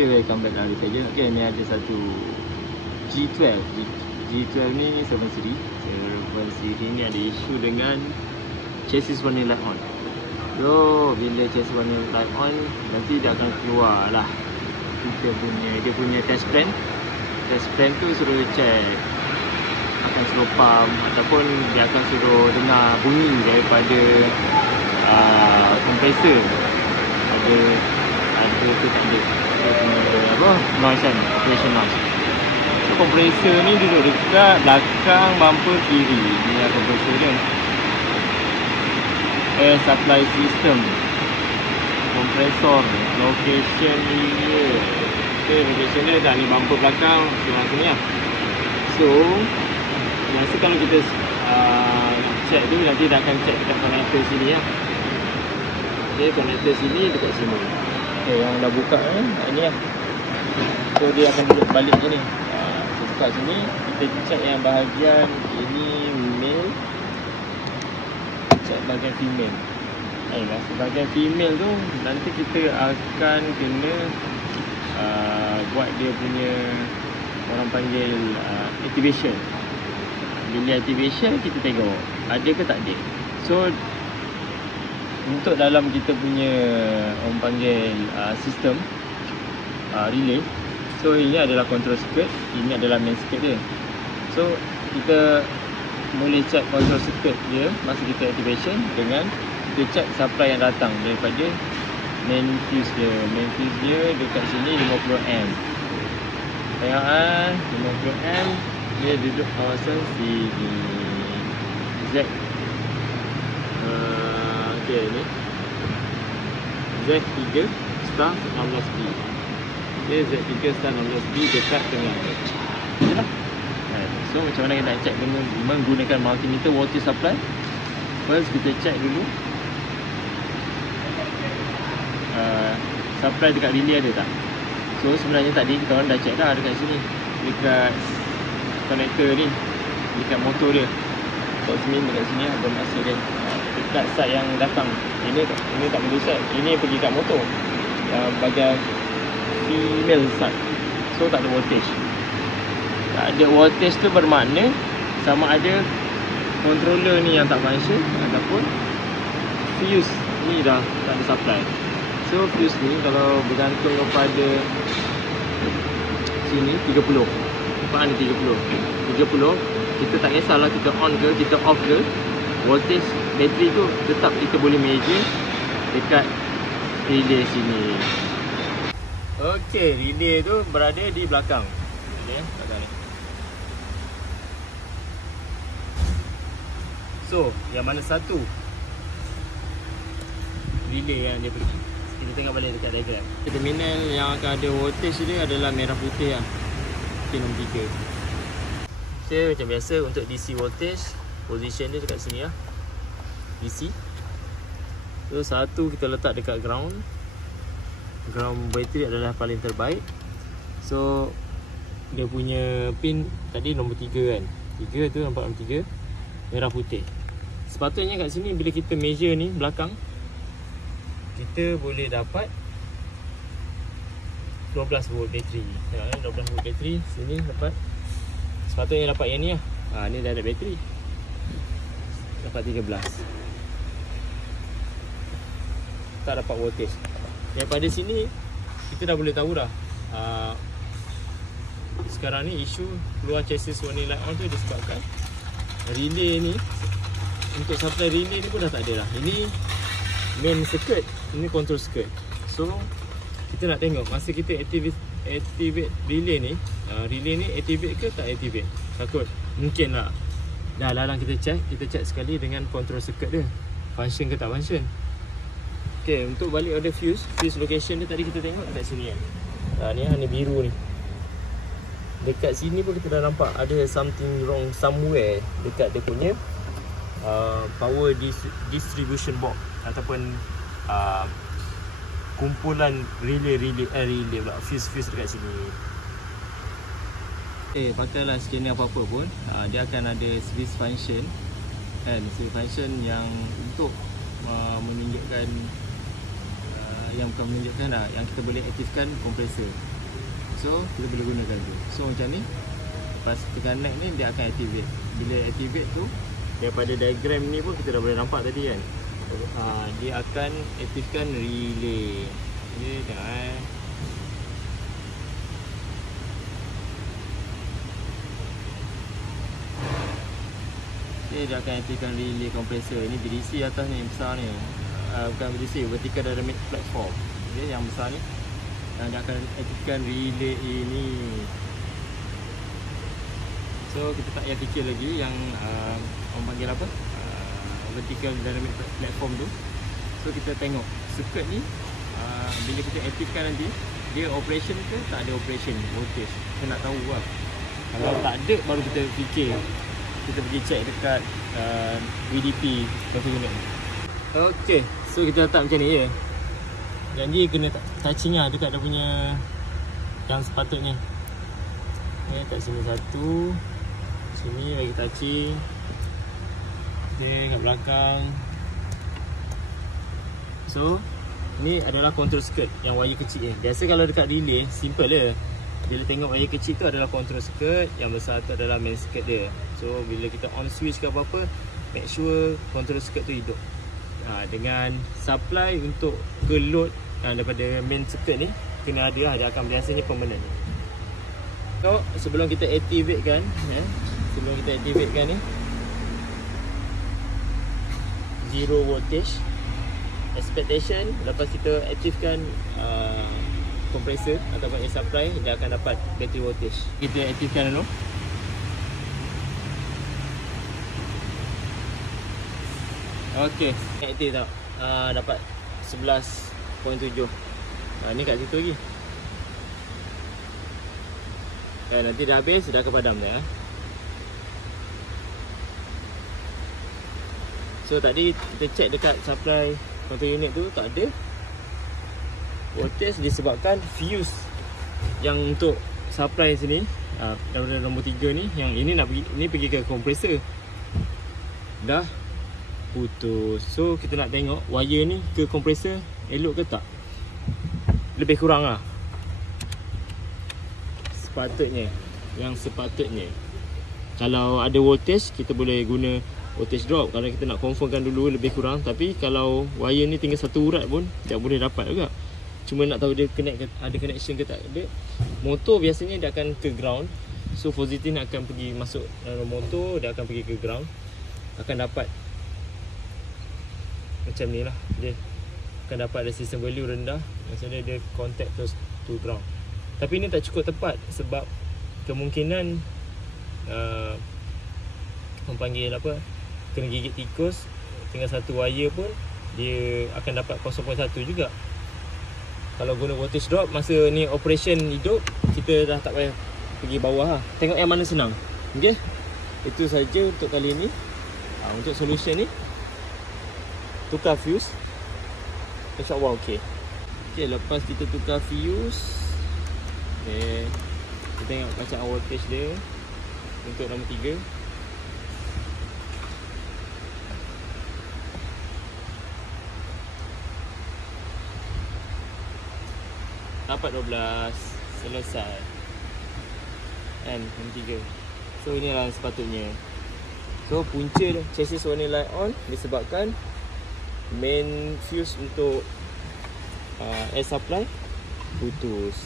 Okay, welcome back dari saja. Okay, ni ada satu G12. G12 ni 7 seri. 7 seri ni ada isu dengan chassis warna light on. So, bila chassis warna light on, nanti dia akan keluar lah dia punya test plan. Test plan tu suruh check akan suruh pump ataupun dia akan suruh dengar bunyi daripada kompresor. Ada tu tak ada. Dia punya apa? Noise kan, operation noise. So, kompresor ni duduk dekat belakang bumper kiri. Ni lah kompresor dia. Air supply system. Kompresor. Location dia. Okay, location dia dah ni bumper belakang sebelah sini lah. So, biasa kalau kita check tu, nanti dia akan check dekat connector sini lah. Okay, connector sini dekat sini. Okay, yang dah buka ni lah. So, dia akan duduk balik je ni. Buka sini, kita check yang bahagian ini male. Check bahagian female. Bahagian female tu, nanti kita akan kena buat dia punya, orang panggil activation. Bila activation, kita tengok ada ke tak ada. So, untuk dalam kita punya, orang panggil sistem relay. So, ini adalah control circuit, ini adalah main circuit dia. So, kita boleh check control circuit dia masa kita activation dengan kita check supply yang datang daripada main fuse dia. Main fuse dia dekat sini 50A. Tengok 50A, dia duduk kawasan sini. Z okay, ni Z3 star 16B. Okay, Z3 star 16B dekat tengah. Okay lah. So, macam mana kita nak check dengan menggunakan multimeter voltage supply. First, kita check dulu supply dekat relay ada tak. So, sebenarnya tadi kita orang dah check dah dekat sini, dekat connector ni, dekat motor dia. Tosmin dekat sini ada masa dia dekat side yang datang. Ini tak perlu set. Ini pergi kat motor bahagian female side. So, tak ada voltage. Tak ada voltage tu bermakna sama ada controller ni yang tak function ataupun fuse ni dah tak ada supply. So, fuse ni kalau bergantung kepada sini 30. Nampak ni 30. Kita tak kisahlah kita on ke, kita off ke, voltage bateri tu tetap kita boleh measure dekat relay sini. Okey, relay tu berada di belakang. Okey, belakang ni. So, yang mana satu relay yang dia pergi? Kita tengok balik dekat diagram. Terminal yang akan ada voltage dia adalah merah putih lah. Pin 3. Okay, macam biasa untuk DC voltage, position dia dekat sini lah. DC. So, satu kita letak dekat ground. Ground battery adalah paling terbaik. So, dia punya pin tadi nombor 3 kan. 3 tu nampak nombor 3. Merah putih. Sepatutnya kat sini bila kita measure ni belakang, kita boleh dapat 12 volt bateri. Tengok 12 volt bateri. Sini dapat, sepatutnya dapat yang ni lah. Ni dah ada bateri. Dapat 13. Tak dapat voltage. Daripada sini kita dah boleh tahu dah sekarang ni isu keluar chassis warna light on tu disebabkan relay ni, untuk supply relay ni pun dah tak ada dah. Ini main circuit, ini control circuit. So, kita nak tengok masa kita activate relay ni, relay ni activate ke tak activate. Takut mungkin lah dah larang kita check sekali dengan control circuit dia, function ke tak function. Okay, untuk balik order fuse location dia tadi kita tengok dekat sini kan. Ni biru ni. Dekat sini pun kita dah nampak ada something wrong somewhere dekat dia punya power distribution box ataupun kumpulan relay pula, fuse dekat sini. Pakailah scanner apa-apa pun, dia akan ada service function kan, service function yang untuk menunjukkan yang bukan menunjukkan lah, yang kita boleh aktifkan kompresor. So kita boleh gunakan tu. So macam ni, lepas tekan next ni dia akan activate. Bila activate tu, daripada diagram ni pun kita dah boleh nampak tadi kan, dia akan aktifkan relay. Ni tengok dia akan aktifkan relay kompresor. Ini BDC atas ni, besar ni, bukan BDC, vertical dynamic platform. Okay, yang besar ni, yang dia akan aktifkan relay ini. So kita tak payah fikir lagi yang orang panggil apa, vertical dynamic platform tu. So kita tengok circuit ni, bila kita aktifkan nanti, dia operation ke tak ada operation, voltage. Kita nak tahu lah. Kalau tak ada, baru kita fikir, kita pergi check dekat VDP control unit. Okay, so kita letak macam ni je. Janji kena touching lah dekat dia punya yang sepatutnya. Okay, kat sini satu, sini bagi touching. Okay, kat belakang. So ni adalah control circuit yang wire kecil ni. Biasa kalau dekat relay, simple je. Bila tengok wire kecil tu adalah control circuit, yang besar tu adalah main circuit dia. So bila kita on switch ke apa-apa, make sure control circuit tu hidup. Dengan supply untuk ke load daripada main circuit ni kena ada lah, dia akan biasanya permanent. So sebelum kita activate kan, ni zero voltage expectation. Lepas kita aktifkan kompresor ataupun air supply, dia akan dapat battery voltage. Kita aktifkan dulu. Okey, aktif tak? Dapat 11.7. Ni kat situ lagi. Nanti dah habis, dah akan padam dah. So tadi kita check dekat supply control unit tu, tak ada voltage disebabkan fuse yang untuk supply sini, daripada nombor 3 ni, yang ini nak pergi, ini pergi ke kompresor, dah putus. So kita nak tengok wire ni ke kompresor elok ke tak. Lebih kurang lah sepatutnya, yang sepatutnya. Kalau ada voltage, kita boleh guna voltage drop kalau kita nak confirmkan dulu lebih kurang. Tapi kalau wire ni tinggal satu urat pun tak boleh dapat juga. Cuma nak tahu dia connect ke, ada connection ke tak ada. Motor biasanya dia akan ke ground. So positif akan pergi masuk dalam motor, dia akan pergi ke ground, akan dapat macam ni lah. Dia akan dapat resistance value rendah, maksudnya dia contact to ground. Tapi ni tak cukup tepat sebab kemungkinan orang panggil apa, kena gigit tikus. Tinggal satu wire pun dia akan dapat 0.1 juga. Kalau guna voltage drop, masa ni operation hidup, kita dah tak payah pergi bawah lah. Tengok yang mana senang. Okay, itu saja untuk kali ni. Untuk solution ni, tukar fuse, InsyaAllah okey. Okay, lepas kita tukar fuse, okay, kita tengok bacaan voltage dia untuk nombor 3. Dapat 12. Selesai. Kan, nombor 3. So inilah sepatutnya. So punca chassis warna light on disebabkan main fuse untuk air supply putus.